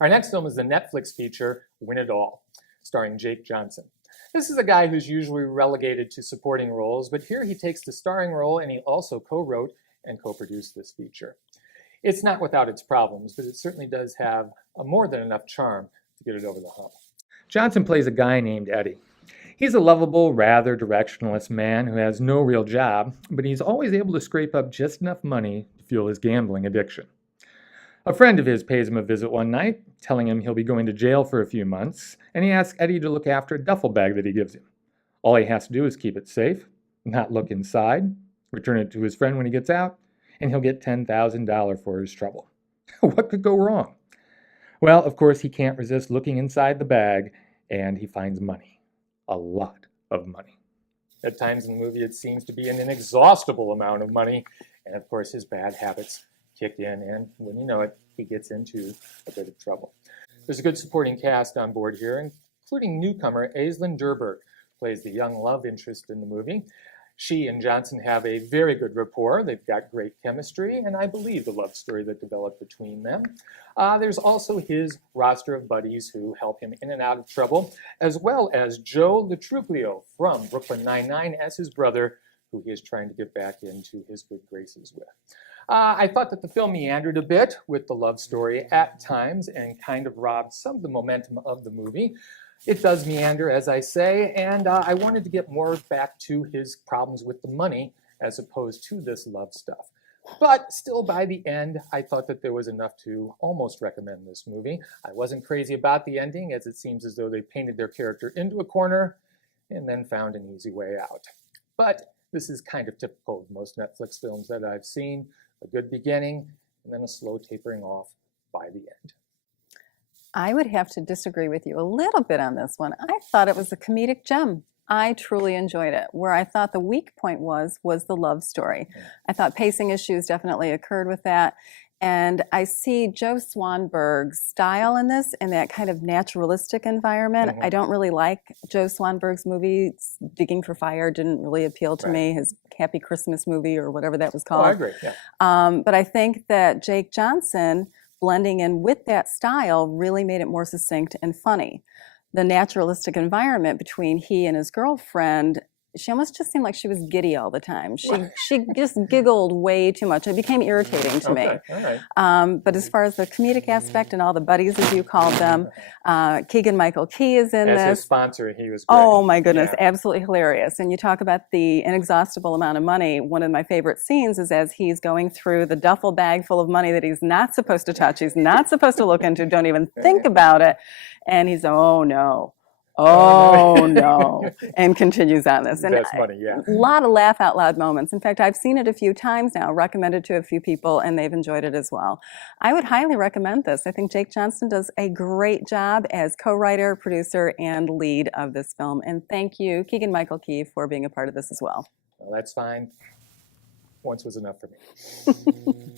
Our next film is the Netflix feature, Win It All, starring Jake Johnson. This is a guy who's usually relegated to supporting roles, but here he takes the starring role and he also co-wrote and co-produced this feature. It's not without its problems, but it certainly does have a more than enough charm to get it over the hump. Johnson plays a guy named Eddie. He's a lovable, rather directionless man who has no real job, but he's always able to scrape up just enough money to fuel his gambling addiction. A friend of his pays him a visit one night, telling him he'll be going to jail for a few months, and he asks Eddie to look after a duffel bag that he gives him. All he has to do is keep it safe, not look inside, return it to his friend when he gets out, and he'll get $10,000 for his trouble. What could go wrong? Well, of course, he can't resist looking inside the bag, and he finds money. A lot of money. At times in the movie, it seems to be an inexhaustible amount of money, and of course, his bad habits kick in, and when you know it, he gets into a bit of trouble. There's a good supporting cast on board here, including newcomer Aislinn Durberg, plays the young love interest in the movie. She and Johnson have a very good rapport. They've got great chemistry, and I believe the love story that developed between them. There's also his roster of buddies who help him in and out of trouble, as well as Joe Latruglio from Brooklyn Nine-Nine as his brother, who he is trying to get back into his good graces with. I thought that the film meandered a bit with the love story at times and kind of robbed some of the momentum of the movie. It does meander, as I say, and I wanted to get more back to his problems with the money as opposed to this love stuff. But still, by the end, I thought that there was enough to almost recommend this movie. I wasn't crazy about the ending, as it seems as though they painted their character into a corner and then found an easy way out. But this is kind of typical of most Netflix films that I've seen. A good beginning, and then a slow tapering off by the end. I would have to disagree with you a little bit on this one. I thought it was a comedic gem. I truly enjoyed it. Where I thought the weak point was the love story. I thought pacing issues definitely occurred with that. And I see Joe Swanberg's style in this, in that kind of naturalistic environment. I don't really like Joe Swanberg's movies. Digging for Fire didn't really appeal to me, his Happy Christmas movie or whatever that was called. I agree, yeah. But I think that Jake Johnson blending in with that style really made it more succinct and funny. The naturalistic environment between he and his girlfriend, she almost just seemed like she was giddy all the time. She just giggled way too much. It became irritating to me. All right. But as far as the comedic aspect and all the buddies, as you called them, Keegan-Michael Key is in this. As his sponsor, he was great. Oh my goodness, absolutely hilarious. And you talk about the inexhaustible amount of money. One of my favorite scenes is as he's going through the duffel bag full of money that he's not supposed to touch, he's not supposed to look into, don't even think about it. And he's, oh no. Oh no, and continues on this. And that's funny, yeah. A lot of laugh out loud moments. In fact, I've seen it a few times now, recommended to a few people, and they've enjoyed it as well. I would highly recommend this. I think Jake Johnson does a great job as co-writer, producer, and lead of this film. And thank you, Keegan-Michael Key, for being a part of this as well. Well, that's fine. Once was enough for me.